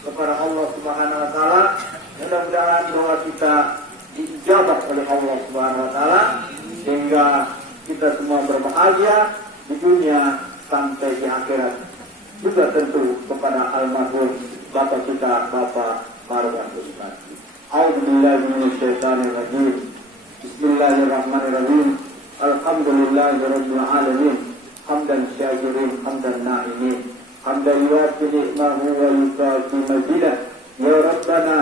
kepada Allah Subhanahu Wa Taala. Mudah-mudahan doa kita diijabah oleh Allah Subhanahu Wa Taala, sehingga kita semua berbahagia di dunia sampai di akhirat. Juga tentu kepada almarhum Bapak kita, Bapak Marwan Ustaz. A'udzubillahi minasyaitonir rajim. Bismillahirrahmanirrahim. Alhamdulillahirabbil alamin. Hamdan syakirin, hamdan na'imin. Hamdan yuwaffi ni'mahu wa yukafi mazidah. Ya Rabbana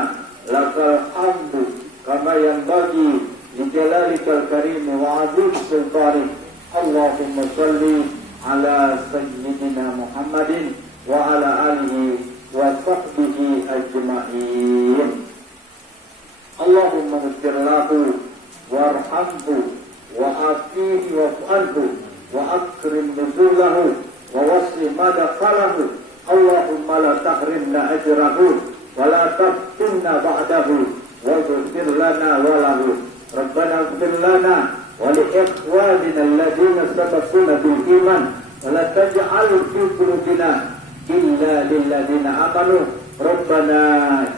lakal hamdu kama yanbaghi li jalalikal karim wa 'azim sultanik. Allahumma shalli ala sayyidina Muhammadin wa ala alihi wa sahbihi ajma'in. Allahumma ighfir lahu warhamhu wa afihi wa'fu wa akrim nuzulahu wa wasi madkhalahu. Allahumma la tahrimna ajrahu wa la taftinna ba'dahu wa ighfir lana wa lahu. Rabbana ighfir lana wa li ikhwanina alladhina sabaquna bil iman wa la taj'al fi qulubina illa lil ladzina amanu. Rabbana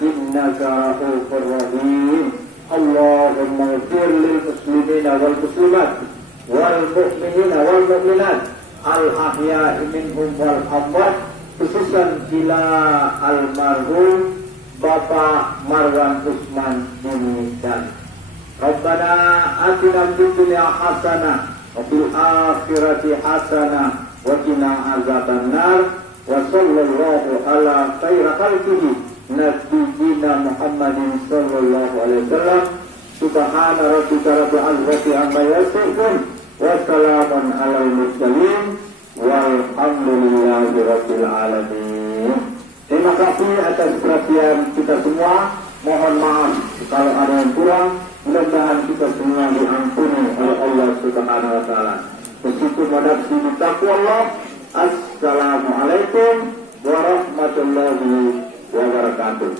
innaka ra'ufur rahim. Allahumma ighfir lil muslimina wal muslimat wal mu'minina wal mu'minat al ahya'i minhum wal amwat, khususan ila almarhum Bapak Marwan Usman Mimidan. Rabbana atina fid dunya hasanah wa fil akhirati hasanah wa qina azabannar. Wa sallallahu ala khairi khalqihi nabiyyina Muhammadin sallallahu alaihi wasallam. Subhana rabbika rabbil izzati amma yasifun wa salamun alal mursalin walhamdulillahi rabbil alamin. Terima kasih atas perhatian kita semua. Mohon maaf kalau ada yang kurang. Mudah-mudahan kita semua diampuni oleh Allah Subhanahu wa taala. Begitu pada sini taqwa Allah. Assalamualaikum warahmatullahi wabarakatuh.